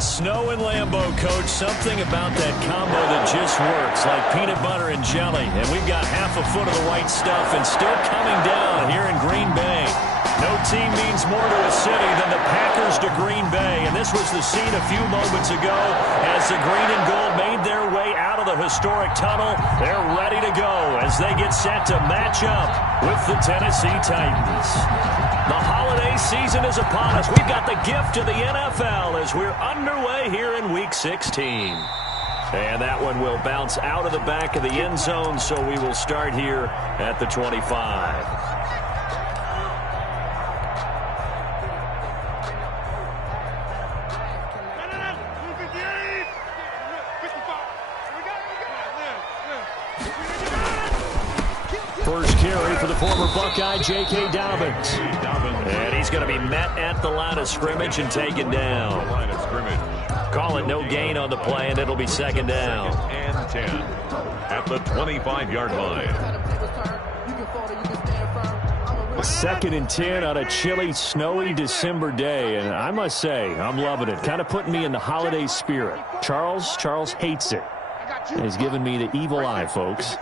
Snow and Lambeau, Coach. Something about that combo that just works, like peanut butter and jelly. And we've got half a foot of the white stuff and still coming down here in Green Bay. No team means more to a city than the Packers to Green Bay. And this was the scene a few moments ago as the green and gold made their way out of the historic tunnel. They're ready to go as they get set to match up with the Tennessee Titans. The holiday season is upon us. We've got the gift of the NFL as we're underway here in Week 16. And that one will bounce out of the back of the end zone, so we will start here at the 25. First carry for the former Buckeye, J.K. Dobbins. And he's going to be met at the line of scrimmage and taken down. Call it no gain on the play, and it'll be second down. And 10 at the 25-yard line. Second and 10 on a chilly, snowy December day. And I must say, I'm loving it. Kind of putting me in the holiday spirit. Charles hates it. And he's giving me the evil eye, folks.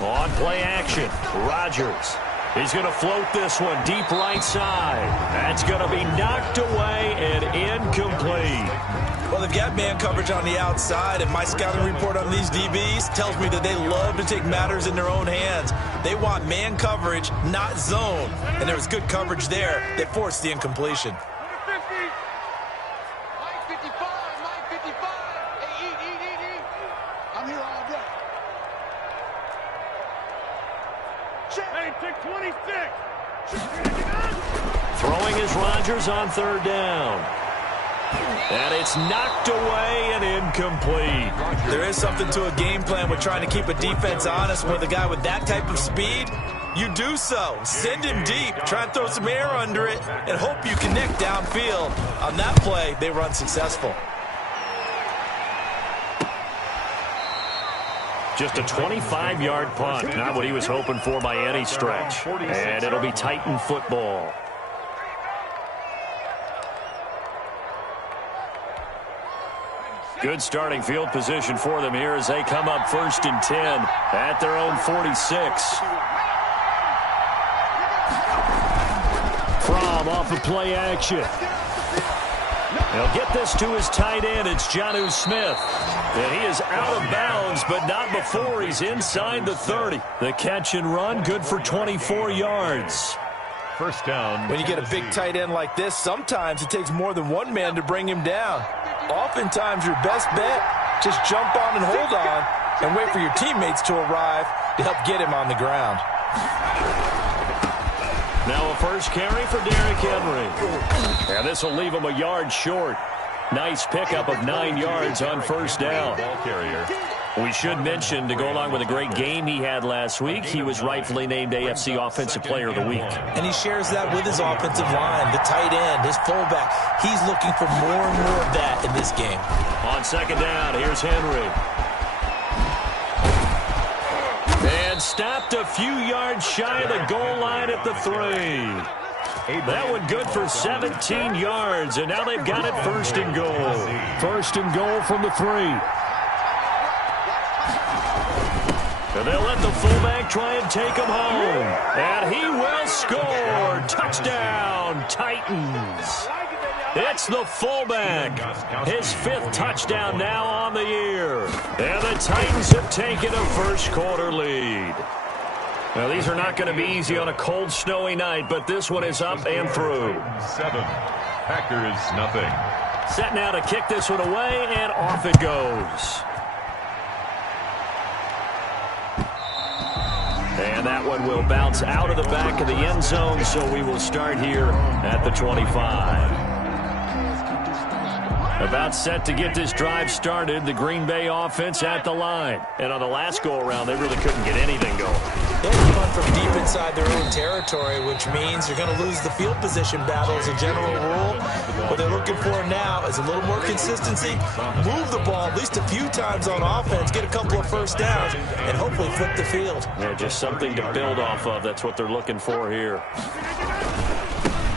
On play action, Rodgers. He's going to float this one deep right side. That's going to be knocked away and incomplete. Well, they've got man coverage on the outside, and my scouting report on these DBs tells me that they love to take matters in their own hands. They want man coverage, not zone. And there was good coverage there that forced the incompletion. Throwing is Rodgers on third down. And it's knocked away and incomplete. There is something to a game plan with trying to keep a defense honest with a guy with that type of speed. You do so. Send him deep. Try and throw some air under it and hope you connect downfield. On that play, they were unsuccessful. Just a 25-yard punt. Not what he was hoping for by any stretch. And it'll be Titan football. Good starting field position for them here as they come up first and 10 at their own 46. From off of play action. He'll get this to his tight end. It's Jonnu Smith. And he is out of bounds, but not before he's inside the 30. The catch and run, good for 24 yards. First down. When you get a big tight end like this, sometimes it takes more than one man to bring him down. Oftentimes, your best bet, just jump on and hold on and wait for your teammates to arrive to help get him on the ground. Now a first carry for Derrick Henry. And this will leave him a yard short. Nice pickup of 9 yards on first down. Ball carrier. We should mention, to go along with a great game he had last week, he was rightfully named AFC Offensive Player of the Week. And he shares that with his offensive line, the tight end, his fullback. He's looking for more and more of that in this game. On second down, here's Henry. And stopped a few yards shy of the goal line at the 3. That one good for 17 yards, and now they've got it first and goal. First and goal from the 3. And they'll let the fullback try and take him home. And he will score. Touchdown, Titans. It's the fullback. His 5th touchdown now on the year. And the Titans have taken a first quarter lead. Now, these are not going to be easy on a cold, snowy night, but this one is up and through. 7. Packers, nothing. Set now to kick this one away, and off it goes. And that one will bounce out of the back of the end zone, so we will start here at the 25. About set to get this drive started, the Green Bay offense at the line. And on the last go-around, they really couldn't get anything going. They'll run from deep inside their own territory, which means you're going to lose the field position battle as a general rule. What they're looking for now is a little more consistency, move the ball at least a few times on offense, get a couple of first downs, and hopefully flip the field. Yeah, just something to build off of. That's what they're looking for here.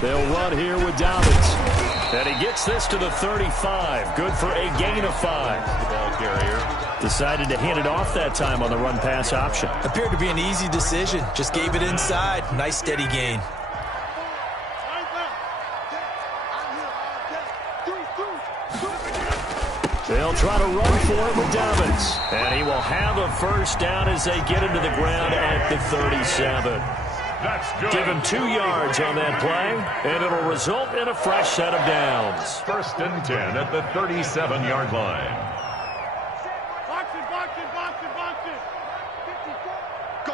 They'll run here with Dobbins. And he gets this to the 35. Good for a gain of 5. The ball carrier decided to hand it off that time on the run-pass option. Appeared to be an easy decision. Just gave it inside. Nice steady gain. They'll try to run for it with Dobbins. And he will have a first down as they get him to the ground at the 37. Give him 2 yards on that play, and it'll result in a fresh set of downs. 1st and 10 at the 37-yard line. Box it. Go.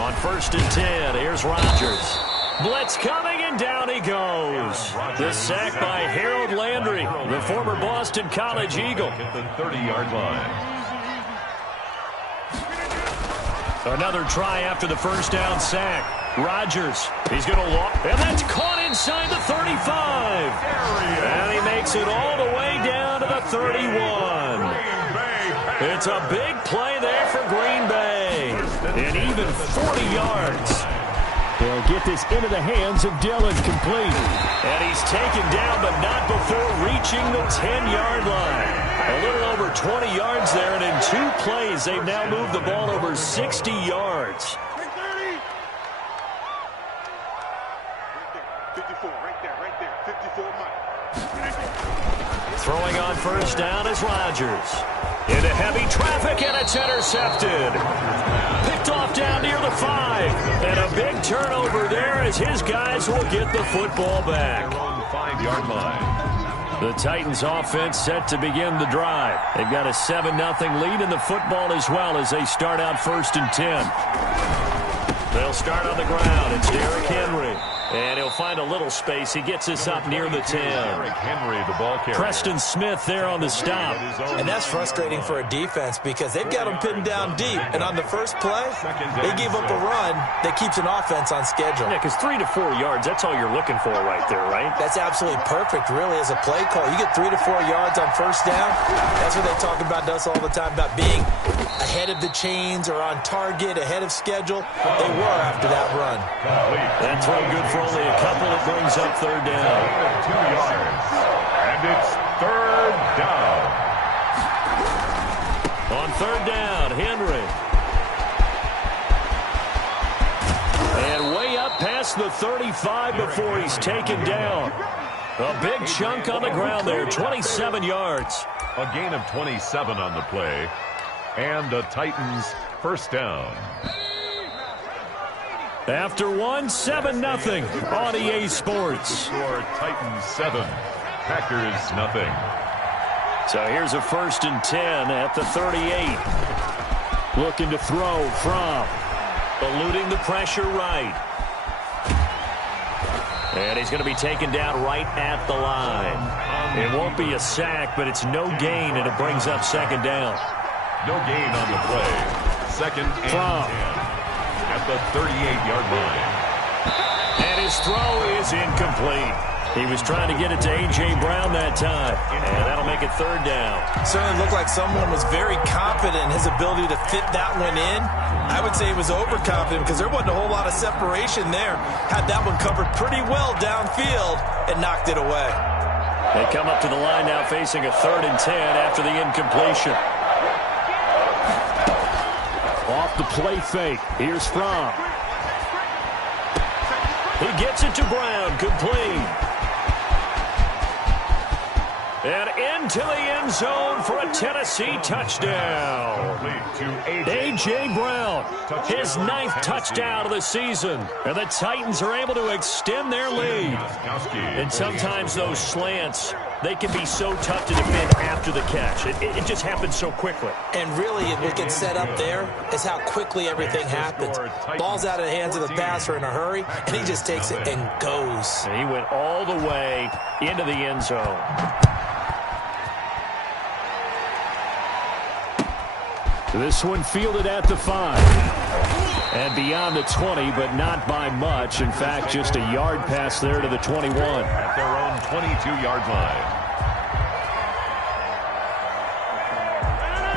On 1st and 10, here's Rodgers. Blitz coming, and down he goes. The sack by Harold Landry, the former Boston College Eagle. At the 30-yard line. Another try after the first down sack. Rodgers, he's going to walk, and that's caught inside the 35. And he makes it all the way down to the 31. It's a big play there for Green Bay. And even 40 yards. They'll get this into the hands of Dillon, complete. And he's taken down, but not before reaching the 10-yard line. A little over 20 yards there, and in 2 plays, they've now moved the ball over 60 yards. 54, right there. 54 miles. Throwing on first down is Rodgers. Into heavy traffic, and it's intercepted. Picked off down near the 5. And a big turnover there as his guys will get the football back. Their own 5-yard line. The Titans offense set to begin the drive. They've got a 7-0 lead in the football as well as they start out 1st and 10. They'll start on the ground. It's Derrick Henry. And he'll find a little space. He gets this up near the 10. Derrick Henry, the ball carrier. Preston Smith there on the stop. And that's frustrating for a defense because they've got them pinned down deep. And on the first play, they give up a run that keeps an offense on schedule. Yeah, because 3 to 4 yards, that's all you're looking for right there, right? That's absolutely perfect, really, as a play call. You get 3 to 4 yards on first down. That's what they talk about to us all the time, about being ahead of the chains or on target, ahead of schedule. They were after that run. That throw good for only a couple. It brings up 3rd down. 2 yards. And it's 3rd down. On 3rd down, Henry. And way up past the 35 before he's taken down. A big chunk on the ground there, 27 yards. A gain of 27 on the play. And the Titans' first down. After 7-0 on EA Sports. Score Titans 7, Packers nothing. So here's a 1st and 10 at the 38. Looking to throw from. Eluding the pressure right. And he's going to be taken down right at the line. It won't be a sack, but it's no gain, and it brings up 2nd down. No gain on the play. 2nd and 10. At the 38-yard line. And his throw is incomplete. He was trying to get it to A.J. Brown that time. And that'll make it 3rd down. Certainly looked like someone was very confident in his ability to fit that one in. I would say he was overconfident because there wasn't a whole lot of separation there. Had that one covered pretty well downfield and knocked it away. They come up to the line now facing a 3rd and 10 after the incompletion. Off the play fake. Here's Fromm. He gets it to Brown. Complete. And into the end zone for a Tennessee touchdown. A.J. Brown, his 9th touchdown of the season. And the Titans are able to extend their lead. And sometimes those slants, they can be so tough to defend after the catch. It just happens so quickly. And really, what gets set up there is how quickly everything happens. Ball's out of the hands of the passer in a hurry, and he just takes it and goes. And he went all the way into the end zone. This one fielded at the 5. And beyond the 20, but not by much. In fact, just a yard pass there to the 21. At their own 22-yard line.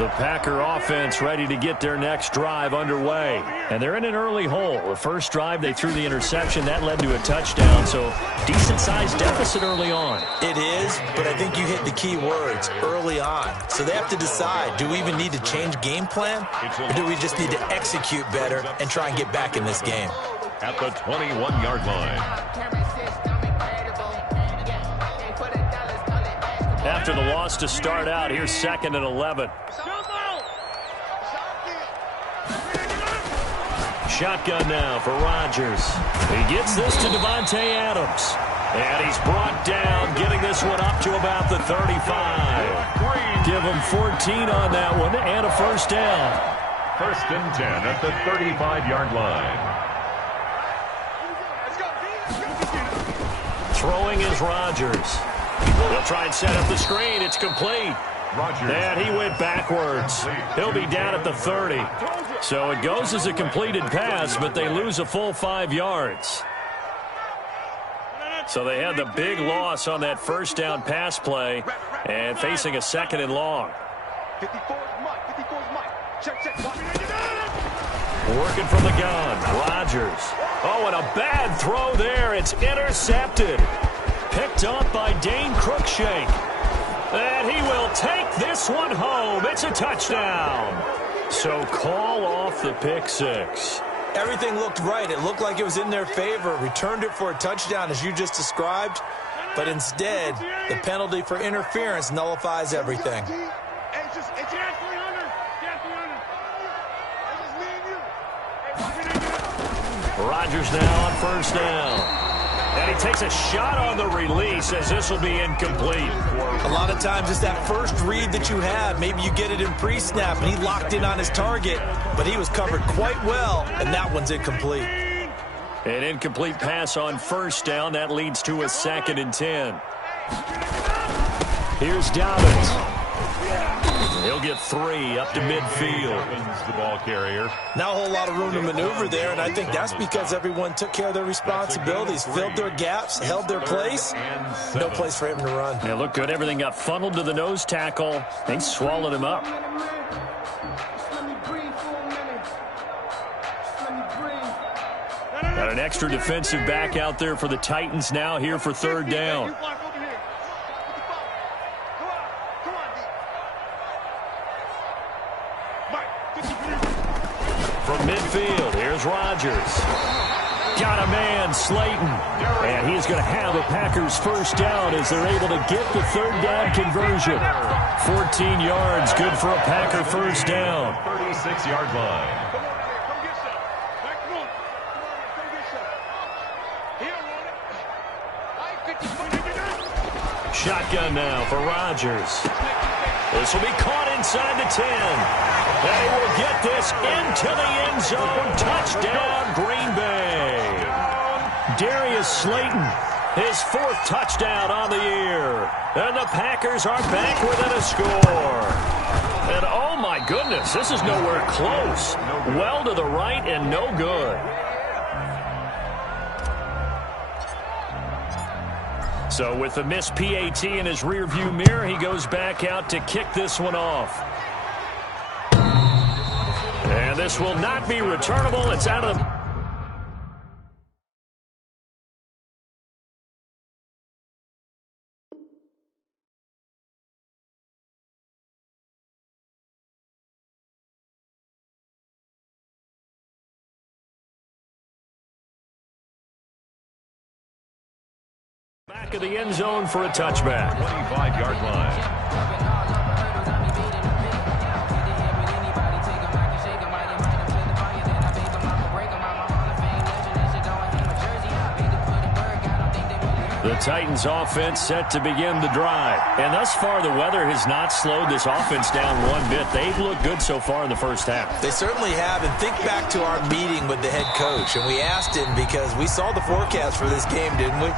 The Packer offense ready to get their next drive underway. And they're in an early hole. The first drive, they threw the interception. That led to a touchdown. So decent-sized deficit early on. It is, but I think you hit the key words, early on. So they have to decide, do we even need to change game plan? Or do we just need to execute better and try and get back in this game? At the 21-yard line. After the loss to start out, here's 2nd and 11. Shotgun now for Rodgers. He gets this to Devontae Adams. And he's brought down, getting this one up to about the 35. Give him 14 on that one and a first down. 1st and 10 at the 35-yard line. Throwing is Rodgers. He'll try and set up the screen. It's complete. And he went backwards. He'll be down at the 30. So it goes as a completed pass, but they lose a full 5 yards. So they had the big loss on that first down pass play and facing a 2nd and long. 54 Mike. Check. Working from the gun. Rodgers. Oh, and a bad throw there. It's intercepted. Picked up by Dane Cruikshank. And he will take this one home. It's a touchdown. So call off the pick six. Everything looked right. It looked like it was in their favor. Returned it for a touchdown, as you just described. But instead, the penalty for interference nullifies everything. Rodgers now on first down. And he takes a shot on the release as this will be incomplete. A lot of times it's that first read that you have. Maybe you get it in pre-snap, and he locked in on his target, but he was covered quite well, and that one's incomplete. An incomplete pass on first down. That leads to a 2nd and 10. Here's Dobbins. He'll get 3 up to midfield. The ball carrier. Now a whole lot of room to maneuver there, and I think that's because everyone took care of their responsibilities, filled their gaps, held their place. No place for him to run. Yeah, looked good. Everything got funneled to the nose tackle. They swallowed him up. Got an extra defensive back out there for the Titans now here for 3rd down. From midfield, here's Rodgers. Got a man, Slayton. And he's going to have a Packers first down as they're able to get the 3rd down conversion. 14 yards, good for a Packer first down. 36-yard line. Shotgun now for Rodgers. This will be caught inside the 10. They will get this into the end zone. Touchdown, Green Bay. Darius Slayton, his 4th touchdown on the year. And the Packers are back within a score. And oh my goodness, this is nowhere close. Well to the right and no good. So with the missed PAT in his rearview mirror, he goes back out to kick this one off. And this will not be returnable. It's out of the... back of the end zone for a touchback. 25-yard line. The Titans offense set to begin the drive. And thus far, the weather has not slowed this offense down one bit. They've looked good so far in the first half. They certainly have. And think back to our meeting with the head coach. And we asked him, because we saw the forecast for this game, didn't we?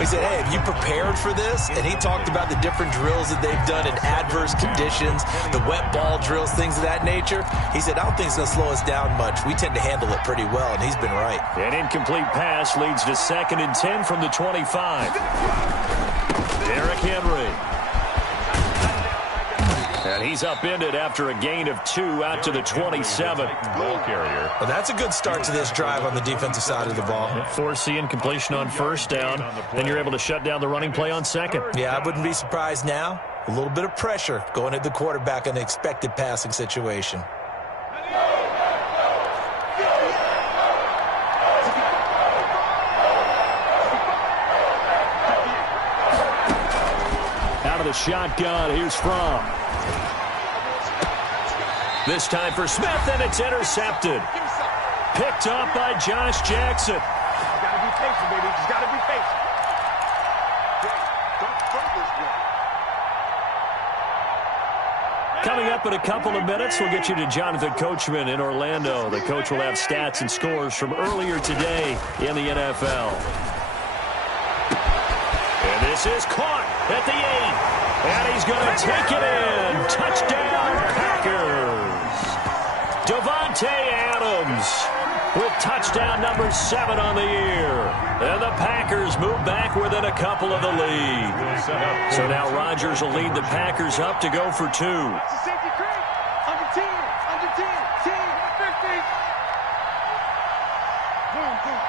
We said, hey, have you prepared for this? And he talked about the different drills that they've done in adverse conditions, the wet ball drills, things of that nature. He said, I don't think it's going to slow us down much. We tend to handle it pretty well, and he's been right. An incomplete pass leads to 2nd and 10 from the 25. Derrick Henry. And he's upended after a gain of 2 out to the 27. Ball carrier. Well, that's a good start to this drive on the defensive side of the ball. Forcing incompletion on first down. Then you're able to shut down the running play on second. Yeah, I wouldn't be surprised now. A little bit of pressure going at the quarterback in the expected passing situation. Out of the shotgun, here's From. This time for Smith, and it's intercepted. Picked up by Josh Jackson. Just gotta be patient, baby. Just gotta be patient. Don't throw this one. Coming up in a couple of minutes, we'll get you to Jonathan Coachman in Orlando. The coach will have stats and scores from earlier today in the NFL. And this is caught at the 8. And he's going to take it in. Touchdown, Packers. Davante Adams with touchdown number 7 on the year. And the Packers move back within a couple of the lead. So now Rodgers will lead the Packers up to go for 2. It's a safety creek. Under 10. Under 10. 10. 50. Boom, boom.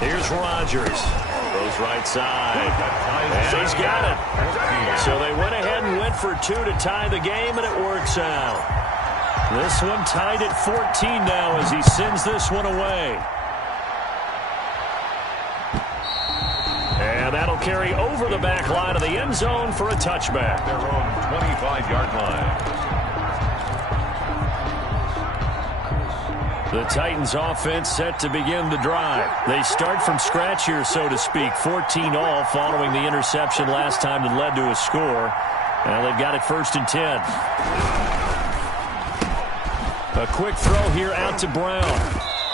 Here's Rodgers. Throws right side. And he's got it. So they went ahead and went for 2 to tie the game, and it works out. This one tied at 14 now as he sends this one away. And that'll carry over the back line of the end zone for a touchback. Their own 25-yard line. The Titans offense set to begin the drive. They start from scratch here, so to speak. 14 all following the interception last time that led to a score. Now they've got it 1st and 10. A quick throw here out to Brown.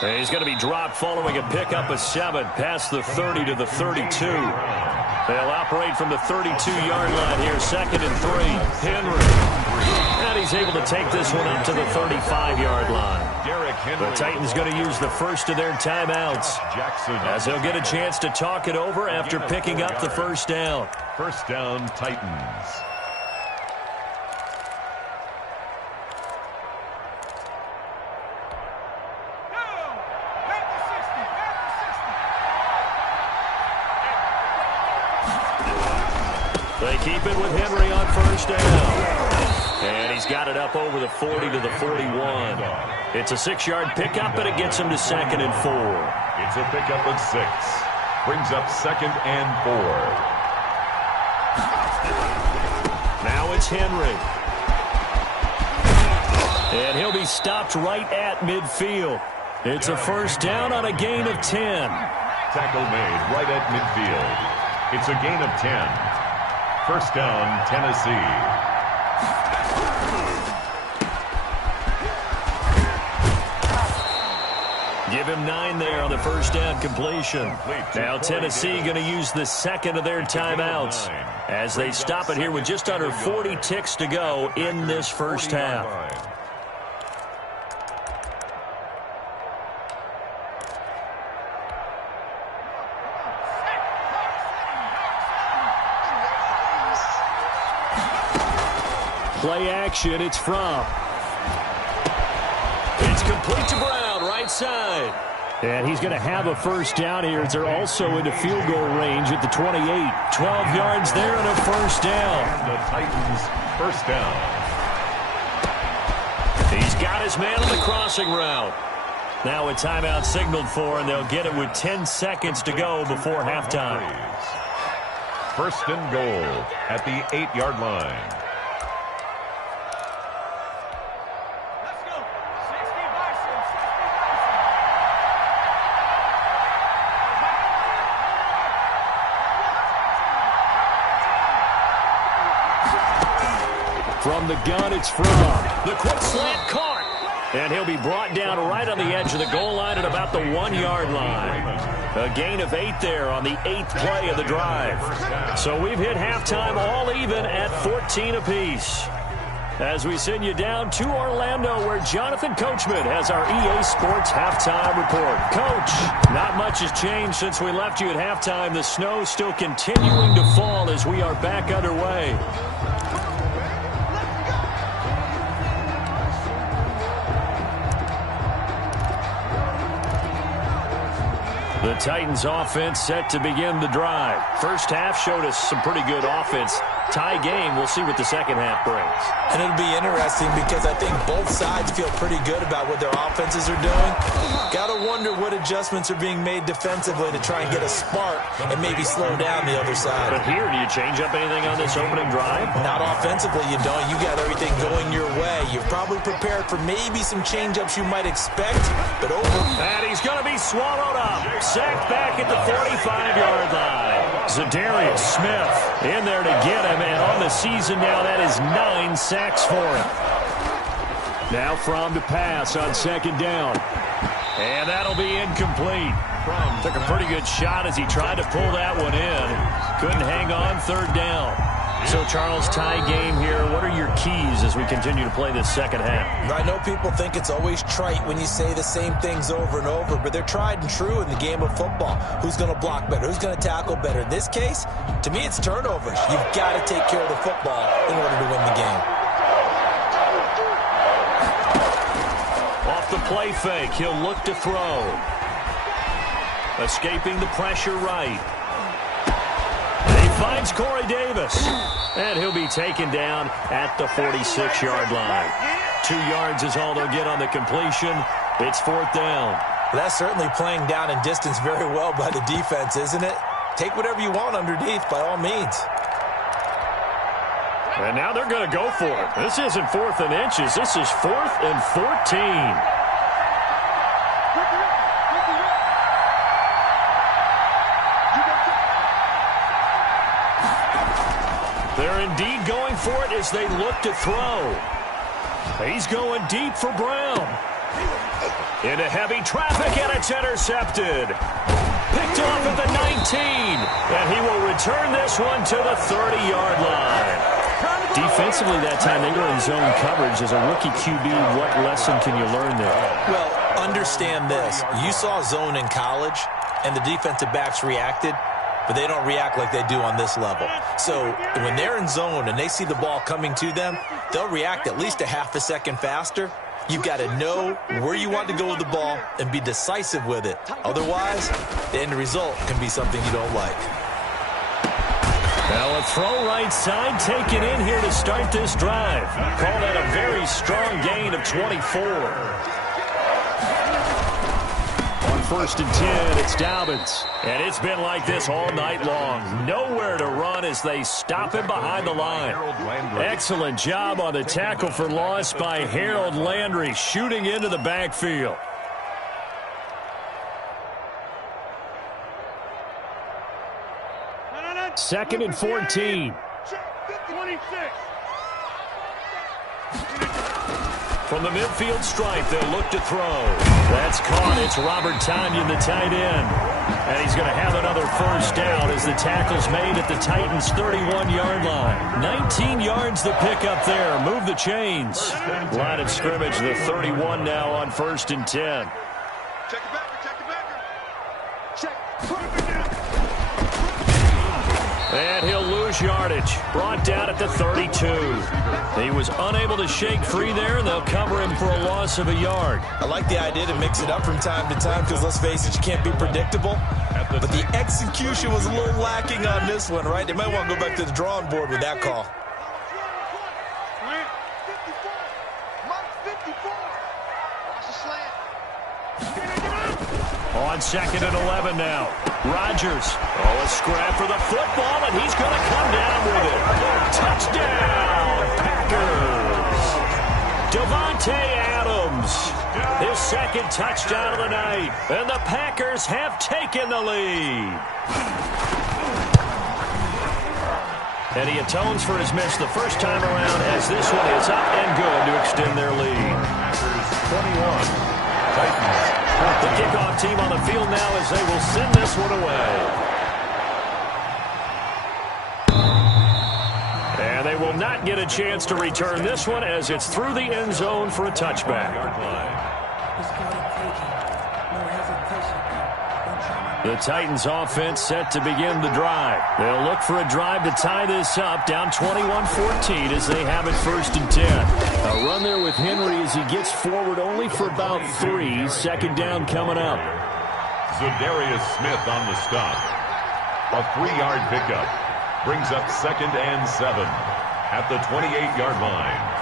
And he's going to be dropped following a pickup of 7 past the 30 to the 32. They'll operate from the 32-yard line here, 2nd and 3. Henry. And he's able to take this one up to the 35-yard line. The Titans going to use the first of their timeouts as they'll get a chance to talk it over after picking up the first down. First down, Titans. They keep it with Henry on first down. And he's got it up over the 40 to the 41. It's a 6-yard pickup, and it gets him to 2nd and 4. It's a pickup of 6. Brings up 2nd and 4. Now it's Henry. And he'll be stopped right at midfield. It's a first down on a gain of 10. Tackle made right at midfield. It's a gain of 10. First down, Tennessee. Give him 9 there on the first down completion. Now Tennessee going to use the second of their timeouts as they stop it here with just under 40 ticks to go in this first half. Play action, it's From. It's complete to Brown, right side. And he's going to have a first down here. They're also into field goal range at the 28. 12 yards there and a first down. The Titans, first down. He's got his man on the crossing route. Now a timeout signaled for, and they'll get it with 10 seconds to go before halftime. First and goal at the 8-yard line. From the gun, it's From. The quick slant caught. And he'll be brought down right on the edge of the goal line at about the 1-yard line. A gain of 8 there on the 8th play of the drive. So we've hit halftime all even at 14 apiece. As we send you down to Orlando, where Jonathan Coachman has our EA Sports halftime report. Coach, not much has changed since we left you at halftime. The snow still continuing to fall as we are back underway. The Titans offense set to begin the drive. First half showed us some pretty good offense. Tie game, we'll see what the second half brings. And it'll be interesting because I think both sides feel pretty good about what their offenses are doing. Got to wonder what adjustments are being made defensively to try and get a spark and maybe slow down the other side. But here, do you change up anything on this opening drive? Not offensively, you don't. You got everything going your way. You're probably prepared for maybe some change-ups you might expect, but over. And he's going to be swallowed up. Sacked back at the 45-yard line. Zadarius Smith in there to get him, and on the season now, that is 9 sacks for him. Now from to pass on second down. And that'll be incomplete. Took a pretty good shot as he tried to pull that one in. Couldn't hang on, third down. So, Charles, tie game here. What are your keys as we continue to play this second half? I know people think it's always trite when you say the same things over and over, but they're tried and true in the game of football. Who's going to block better? Who's going to tackle better? In this case, to me, it's turnovers. You've got to take care of the football in order to win the game. Off the play fake, he'll look to throw. Escaping the pressure right. Finds Corey Davis, and he'll be taken down at the 46-yard line. 2 yards is all they'll get on the completion. It's fourth down. Well, that's certainly playing down in distance very well by the defense, isn't it? Take whatever you want underneath, by all means. And now they're going to go for it. This isn't 4th and inches. This is 4th and 14. They're indeed going for it as they look to throw. He's going deep for Brown. Into heavy traffic, and it's intercepted. Picked off at the 19, and he will return this one to the 30-yard line. Defensively that time, they were in zone coverage. As a rookie QB, what lesson can you learn there? Well, understand this. You saw zone in college, and the defensive backs reacted, but they don't react like they do on this level. So when they're in zone and they see the ball coming to them, they'll react at least a half a second faster. You've got to know where you want to go with the ball and be decisive with it. Otherwise, the end result can be something you don't like. Now a throw right side taken in here to start this drive. Call that a very strong gain of 24. First and 10, it's Dobbins. And it's been like this all night long. Nowhere to run as they stop him behind the line. Excellent job on the tackle for loss by Harold Landry, shooting into the backfield. Second and 14. 26. From the midfield stripe, they'll look to throw. That's caught. It's Robert Tonyan, the tight end. And he's going to have another first down as the tackle's made at the Titans' 31-yard line. 19 yards the pick up there. Move the chains. Line of scrimmage, the 31 now on first and 10. Check the backer, check the backer. Check. Put him in there. And he'll lose yardage. Brought down at the 32. He was unable to shake free there, and they'll cover him for a loss of a yard. I like the idea to mix it up from time to time because, let's face it, you can't be predictable. But the execution was a little lacking on this one, right? They might want to go back to the drawing board with that call. 54. Mike 54. Watch the slant. On second and 11 now. Rodgers. Oh, a scrap for the football, and he's going to come down with it. Touchdown, Packers. Devontae Adams. His second touchdown of the night. And the Packers have taken the lead. And he atones for his miss the first time around as this one is up and good to extend their lead. Packers 21. Titans. The kickoff team on the field now as they will send this one away. And they will will not get a chance to return this one as it's through the end zone for a touchback. The Titans offense set to begin the drive. They'll look for a drive to tie this up, down 21-14 as they have it 1st and 10. A run there with Henry as he gets forward only for about 3. 2nd down coming up. Zadarius Smith on the stop. A 3-yard pickup. Brings up 2nd and 7 at the 28-yard line.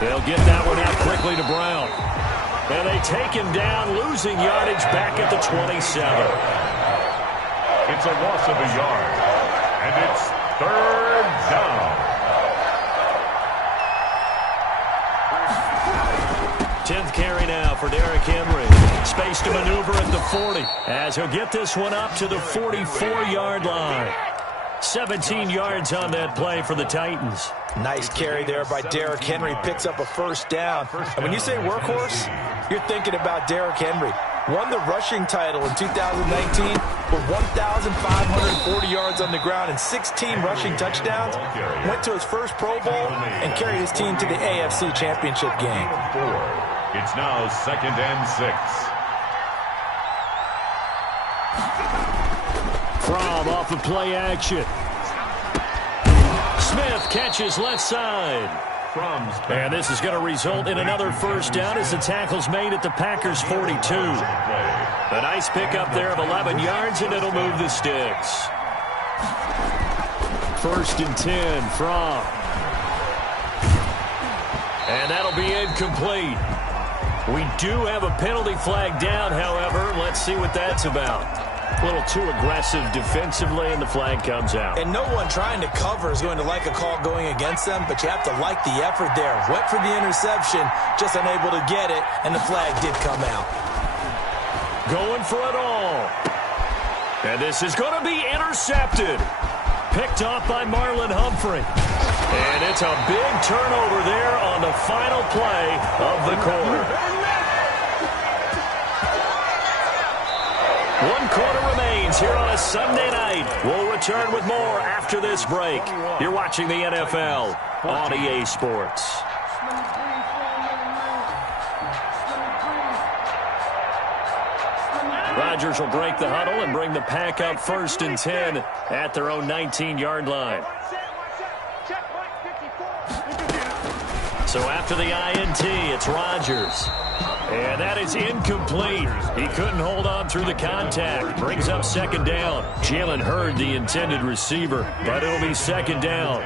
They'll get that one out quickly to Brown. And they take him down, losing yardage back at the 27. It's a loss of a yard. And it's 3rd down. 10th carry now for Derrick Henry. Space to maneuver at the 40 as he'll get this one up to the 44-yard line. 17 yards on that play for the Titans. Nice carry there by Derrick Henry. Picks up a 1st down. And when you say workhorse, you're thinking about Derrick Henry. Won the rushing title in 2019 with 1,540 yards on the ground and 16 rushing touchdowns. Went to his first Pro Bowl and carried his team to the AFC Championship game. It's now 2nd and 6. From off of play action. Smith catches left side. And this is going to result in another 1st down as the tackle's made at the Packers' 42. A nice pickup there of 11 yards, and it'll move the sticks. 1st and 10 from. And that'll be incomplete. We do have a penalty flag down, however. Let's see what that's about. A little too aggressive defensively, and the flag comes out. And no one trying to cover is going to like a call going against them, but you have to like the effort there. Went for the interception, just unable to get it, and the flag did come out. Going for it all. And this is going to be intercepted. Picked off by Marlon Humphrey. And it's a big turnover there on the final play of the quarter. 1 quarter remains here on a Sunday night. We'll return with more after this break. You're watching the NFL on EA Sports. Rodgers will break the huddle and bring the pack up 1st and 10 at their own 19-yard line. So after the INT, it's Rodgers. And that is incomplete. He couldn't hold on through the contact. Brings up 2nd down. Jalen Hurd, the intended receiver, but it'll be 2nd down.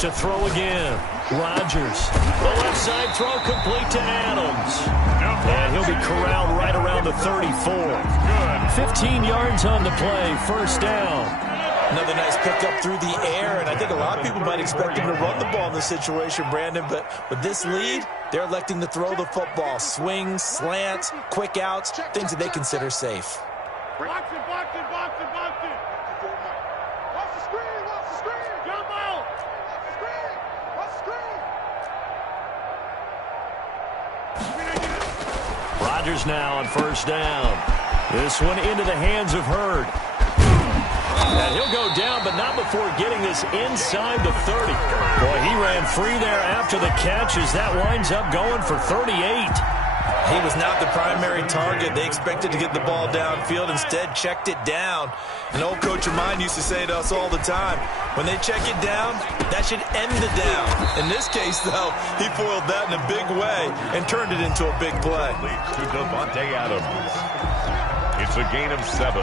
To throw again. Rodgers. The left side throw complete to Adams. And he'll be corralled right around the 34. 15 yards on the play. 1st down. Another nice pickup through the air, and I think a lot of people might expect him to run the ball in this situation, Brandon, but with this lead, they're electing to throw the football. Swings, slants, quick outs, things that they consider safe. Box it, box it, box it, box it. Watch the screen, watch the screen. Jump out. Watch the screen, watch the screen. Rodgers now on 1st down. This one into the hands of Hurd. And he'll go down, but not before getting this inside the 30. Boy, he ran free there after the catch as that winds up going for 38. He was not the primary target. They expected to get the ball downfield. Instead, checked it down. An old coach of mine used to say to us all the time, when they check it down, that should end the down. In this case, though, he foiled that in a big way and turned it into a big play. To Devontae Adams. It's a gain of 7.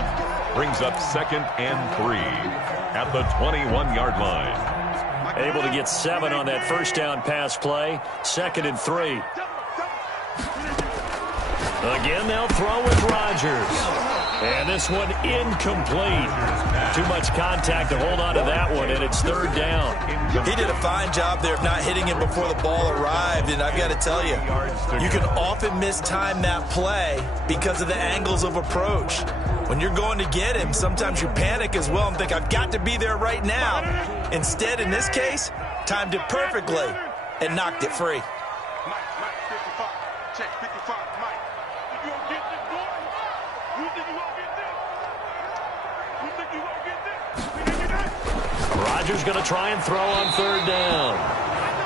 Brings up 2nd and 3 at the 21-yard line. Able to get 7 on that 1st down pass play. 2nd and 3. Again, they'll throw with Rodgers. And this one incomplete. Too much contact to hold on to that one, and it's 3rd down. He did a fine job there of not hitting him before the ball arrived, and I've got to tell you, you can often mistime that play because of the angles of approach. When you're going to get him, sometimes you panic as well and think, I've got to be there right now. Instead, in this case, timed it perfectly and knocked it free. Mike, 55. Check 55, Mike. You gonna get this, boy? You think you gonna get this? You think you gonna get this? You think you got it? Rodgers going to try and throw on third down.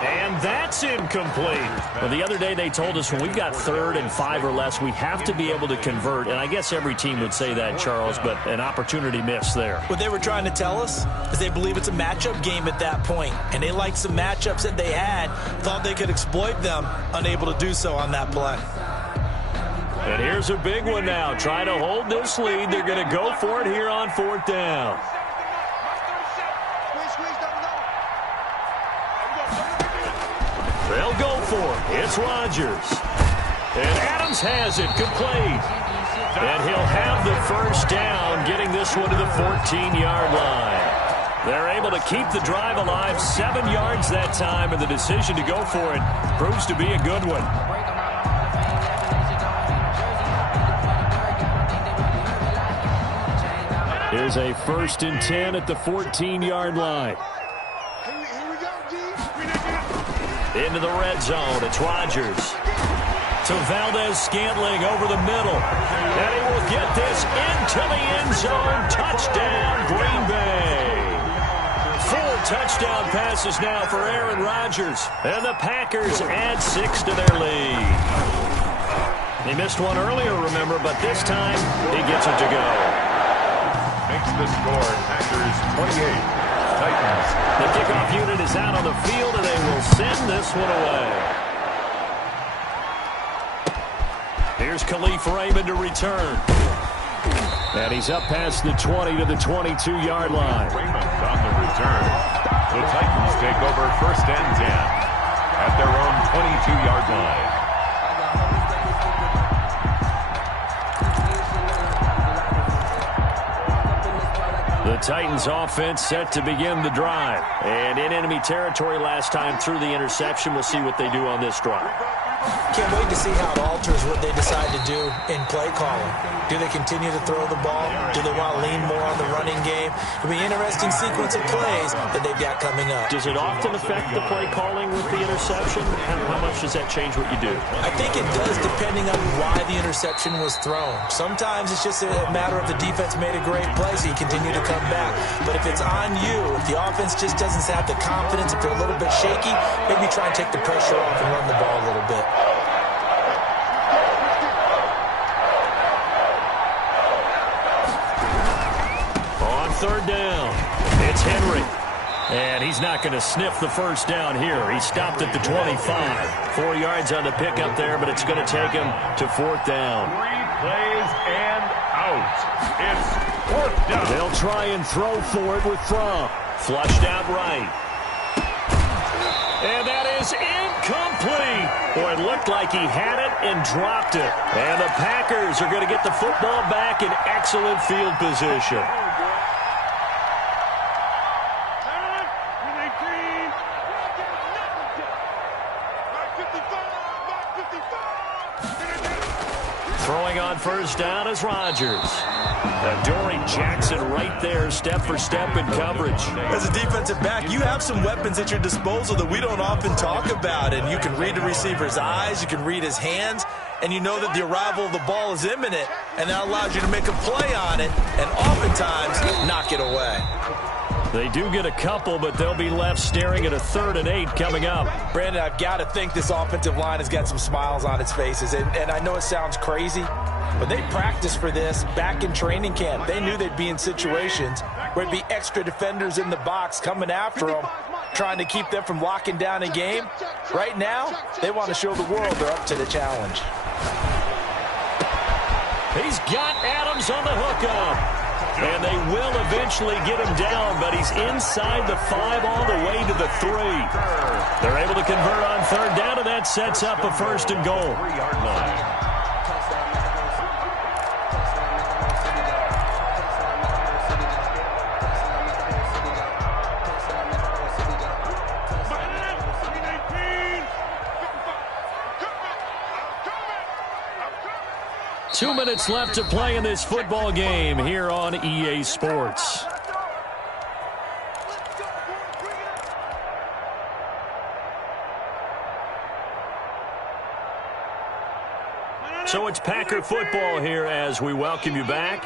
And that's incomplete. Well, the other day they told us when we've got 3rd and 5 or less, we have to be able to convert. And I guess every team would say that, Charles, but an opportunity missed there. What they were trying to tell us is they believe it's a matchup game at that point, and they liked some matchups that they had, thought they could exploit them, unable to do so on that play. And here's a big one now. Trying to hold this lead. They're going to go for it here on 4th down. They'll go for it. It's Rodgers. And Adams has it complete. And he'll have the first down, getting this one to the 14-yard line. They're able to keep the drive alive, 7 yards that time, and the decision to go for it proves to be a good one. Here's a 1st and 10 at the 14-yard line. Into the red zone. It's Rodgers. To Valdez-Scantling over the middle. And he will get this into the end zone. Touchdown, Green Bay. 4 touchdown passes now for Aaron Rodgers. And the Packers add 6 to their lead. He missed one earlier, remember, but this time he gets it to go. Makes the score Packers 28. Titans. The kickoff unit is out on the field, and they will send this one away. Here's Khalif Raymond to return. And he's up past the 20 to the 22-yard line. Raymond on the return. The Titans take over 1st and 10 at their own 22-yard line. The Titans offense set to begin the drive. And in enemy territory last time through the interception. We'll see what they do on this drive. Can't wait to see how it alters what they decide to do in play calling. Do they continue to throw the ball? Do they want to lean more on the running game? It'll be an interesting sequence of plays that they've got coming up. Does it often affect the play calling with the interception? How much does that change what you do? I think it does, depending on why the interception was thrown. Sometimes it's just a matter of the defense made a great play, so you continue to come back. But if it's on you, if the offense just doesn't have the confidence, if they're a little bit shaky, maybe try and take the pressure off and run the ball a little bit. On 3rd down, it's Henry. And he's not going to sniff the first down here. He stopped at the 25. 4 yards on the pickup there, but it's going to take him to 4th down. 3 plays and out. It's 4th down. They'll try and throw for it with Fromm. Flushed out right. And that is incomplete. Boy, it looked like he had it and dropped it. And the Packers are going to get the football back in excellent field position. Throwing on 1st down is Rodgers. Dory Jackson right there, step for step in coverage. As a defensive back, you have some weapons at your disposal that we don't often talk about. And you can read the receiver's eyes, you can read his hands, and you know that the arrival of the ball is imminent, and that allows you to make a play on it and oftentimes knock it away. They do get a couple, but they'll be left staring at a 3rd and 8 coming up. Brandon, I've got to think this offensive line has got some smiles on its faces. And I know it sounds crazy, but they practiced for this back in training camp. They knew they'd be in situations where it'd be extra defenders in the box coming after them, trying to keep them from locking down a game. Right now, they want to show the world they're up to the challenge. He's got Adams on the hookup. And they will eventually get him down, but he's inside the 5 all the way to the 3. They're able to convert on 3rd down, and that sets up a 1st and goal. 3-yard line. 2 minutes left to play in this football game here on EA Sports. So it's Packer football here as we welcome you back.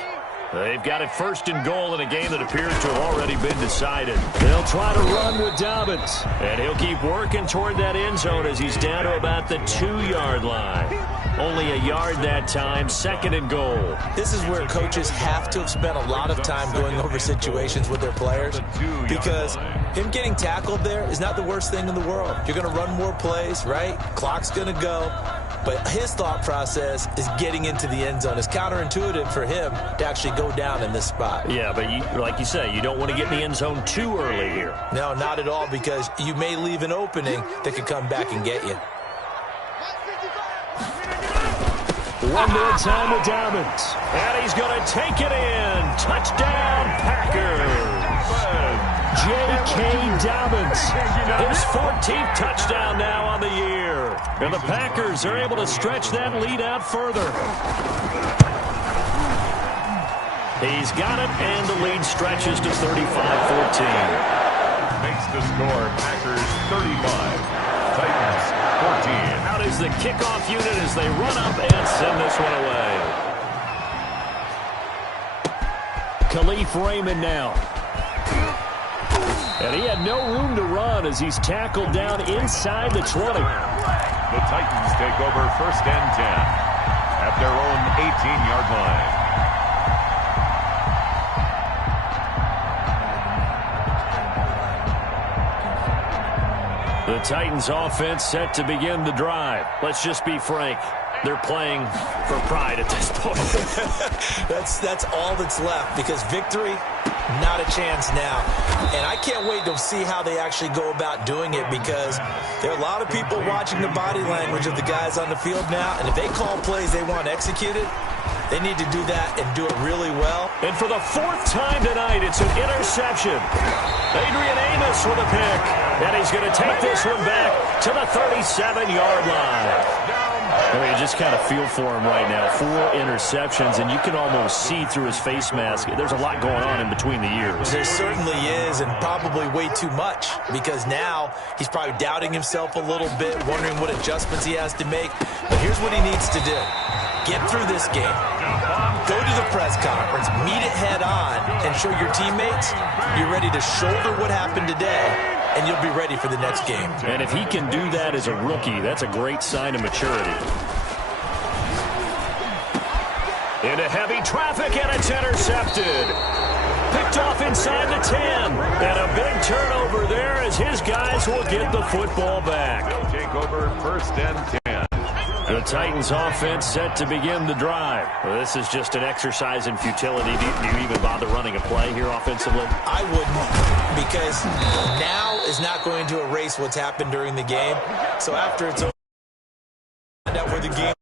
They've got it first and goal in a game that appears to have already been decided. They'll try to run with Dobbins. And he'll keep working toward that end zone as he's down to about the 2-yard line. Only a yard that time, second and goal. This is where coaches have to have spent a lot of time going over situations with their players, because him getting tackled there is not the worst thing in the world. You're going to run more plays, right? Clock's going to go. But his thought process is getting into the end zone. It's counterintuitive for him to actually go down in this spot. Yeah, but like you say, you don't want to get in the end zone too early here. No, not at all, because you may leave an opening that could come back and get you. One more time with Dobbins. And he's going to take it in. Touchdown, Packers. J.K. Dobbins. His 14th touchdown now on the year. And the Packers are able to stretch that lead out further. He's got it, and the lead stretches to 35-14. Makes the score Packers 35, Titans 14. Out is the kickoff unit as they run up and send this one away. Khalif Raymond now. And he had no room to run as he's tackled down inside the 20. The Titans take over first and 10 at their own 18-yard line. The Titans offense set to begin the drive. Let's just be frank. They're playing for pride at this point. That's all that's left, because victory, not a chance now. And I can't wait to see how they actually go about doing it, because there are a lot of people watching the body language of the guys on the field now, and if they call plays they want executed, they need to do that and do it really well. And for the 4th time tonight, it's an interception. Adrian Amos with a pick, and he's going to take this one back to the 37-yard line. I mean, you just kind of feel for him right now. 4 interceptions, and you can almost see through his face mask. There's a lot going on in between the ears. There certainly is, and probably way too much, because now he's probably doubting himself a little bit, wondering what adjustments he has to make. But here's what he needs to do. Get through this game. Go to the press conference, meet it head on, and show your teammates you're ready to shoulder what happened today, and you'll be ready for the next game. And if he can do that as a rookie, that's a great sign of maturity. Into heavy traffic, and it's intercepted. Picked off inside the 10. And a big turnover there as his guys will get the football back. They'll take over first and 10. The Titans offense set to begin the drive. Well, this is just an exercise in futility. Do you even bother running a play here offensively? I wouldn't, because now is not going to erase what's happened during the game. So after it's over, find out where the game